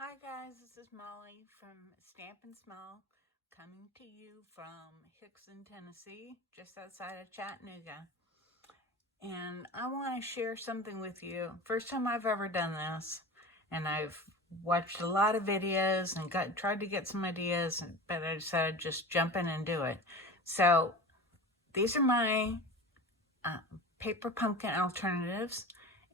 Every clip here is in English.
Hi guys, this is Molly from Stamp and Smile, coming to you from Hickson, Tennessee, just outside of Chattanooga. And I want to share something with you. First time I've ever done this, and I've watched a lot of videos and tried to get some ideas, but I decided just jump in and do it. So these are my paper pumpkin alternatives,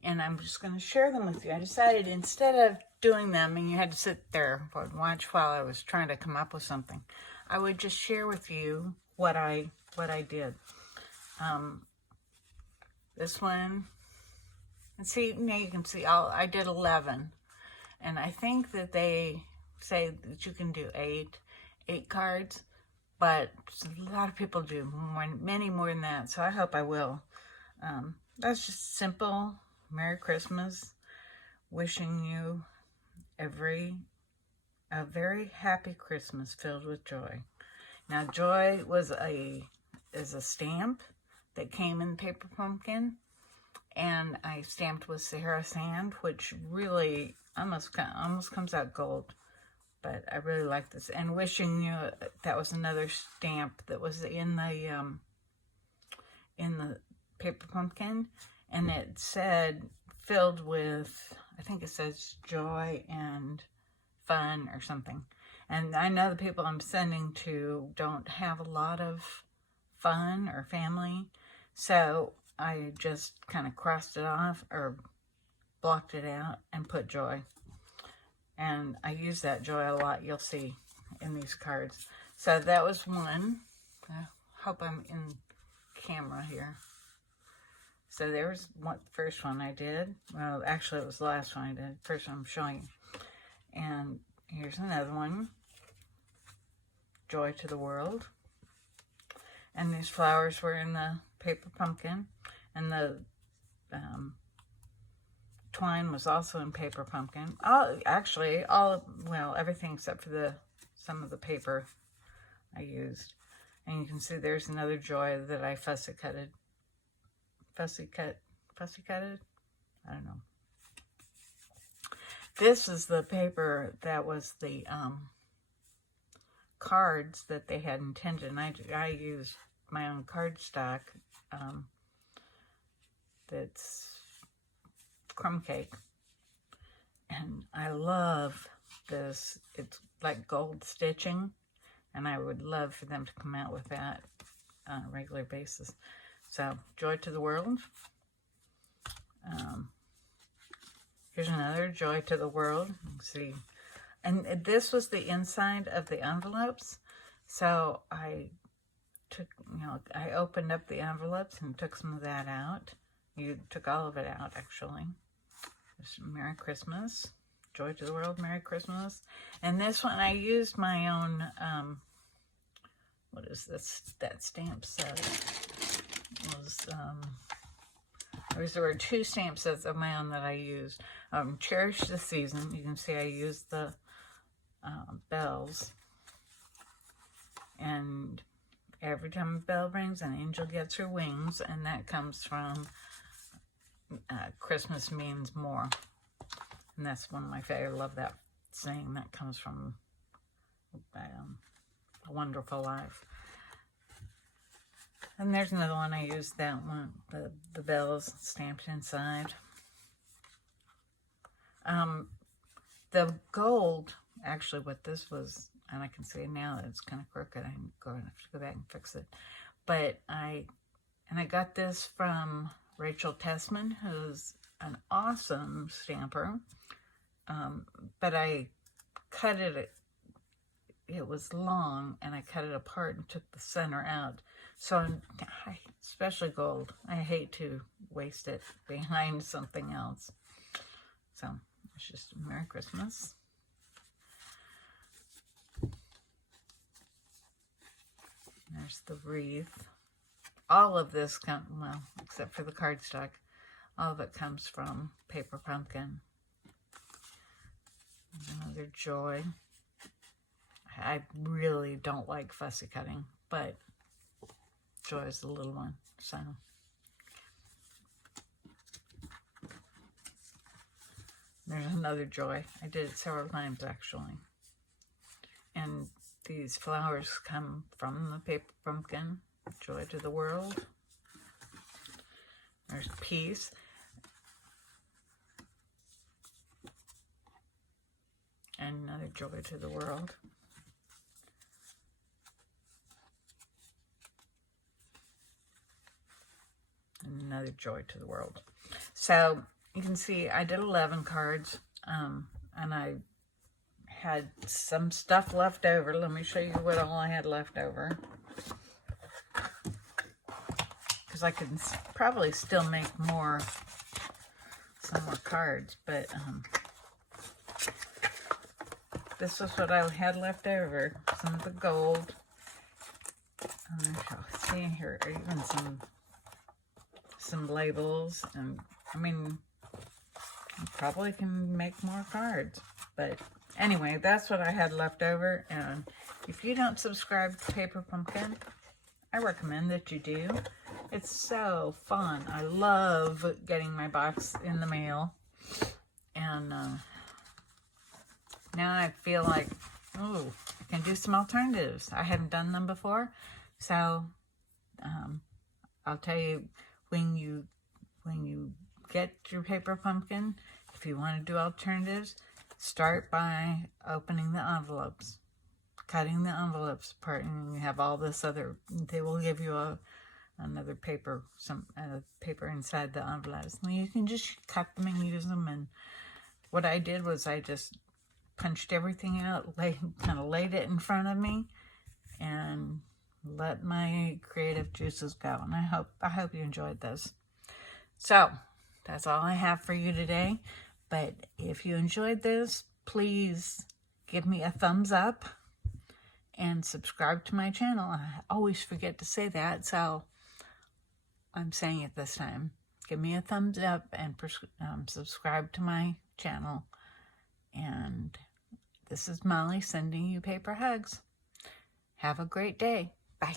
and I'm just going to share them with you. I decided instead of doing them and you had to sit there and watch while I was trying to come up with something, I would just share with you what I did. This one, and see, now you can see I did 11, and I think that they say that you can do eight cards, but a lot of people do many more than that, so I hope I will. That's just simple. Merry Christmas. Wishing you a very happy Christmas filled with joy. Now, joy is a stamp that came in paper pumpkin, and I stamped with Sahara Sand, which really almost comes out gold. But I really like this. And wishing you, that was another stamp that was in the paper pumpkin, and it said filled with, I think it says joy and fun or something. And I know the people I'm sending to don't have a lot of fun or family, so I just kind of crossed it off or blocked it out and put joy. And I use that joy a lot, you'll see in these cards. So that was one. I hope I'm in camera here. So there was the first one I did. Well, actually it was the last one I did. First one I'm showing you. And here's another one. Joy to the World. And these flowers were in the paper pumpkin. And the twine was also in paper pumpkin. Everything except for some of the paper I used. And you can see there's another joy that I fussy cutted. I don't know. This is the paper that was the cards that they had intended. And I used my own cardstock that's crumb cake. And I love this. It's like gold stitching. And I would love for them to come out with that on a regular basis. So, Joy to the World. Here's another Joy to the World. Let's see. And this was the inside of the envelopes. So I opened up the envelopes and took some of that out. You took all of it out, actually. Just Merry Christmas. Joy to the World, Merry Christmas. And this one, I used my own, what is this? That stamp set was, there were two stamp sets of my own that I used. Cherish the Season. You can see I used the bells. And every time a bell rings, an angel gets her wings. And that comes from Christmas Means More. And that's one of my favorites. I love that saying. That comes from A Wonderful Life. And there's another one. I used that one, the bells stamped inside. The gold, actually what this was, and I can see now that it's kind of crooked. I'm going to have to go back and fix it. But I got this from Rachel Tessman, who's an awesome stamper. But I cut it. It was long, and I cut it apart and took the center out. So, especially gold, I hate to waste it behind something else. So, it's just Merry Christmas. There's the wreath. All of this except for the cardstock, all of it comes from paper pumpkin. Another joy. I really don't like fussy cutting, but joy is the little one. So There's another joy. I did it several times actually. And these flowers come from the paper pumpkin. Joy to the world. There's peace. And another joy to the world. And another joy to the world. So you can see I did 11 cards, and I had some stuff left over. Let me show you what all I had left over. Because I could probably still make some more cards, but this is what I had left over. Some of the gold. I'll see here, even some labels, and I mean, you probably can make more cards, but anyway, that's what I had left over. And if you don't subscribe to Paper Pumpkin, I recommend that you do. It's so fun. I love getting my box in the mail, and now I feel like, oh, I can do some alternatives. I hadn't done them before, so I'll tell you, when you get your Paper Pumpkin, if you want to do alternatives, start by opening the envelopes, cutting the envelopes apart, and you have all this other. They will give you another paper, some paper inside the envelopes, and you can just cut them and use them. And what I did was I just punched everything out, kind of laid it in front of me, and let my creative juices go. And I hope you enjoyed this. So that's all I have for you today. But if you enjoyed this, please give me a thumbs up and subscribe to my channel. I always forget to say that, so I'm saying it this time. Give me a thumbs up and subscribe to my channel. And this is Molly sending you paper hugs. Have a great day. Bye.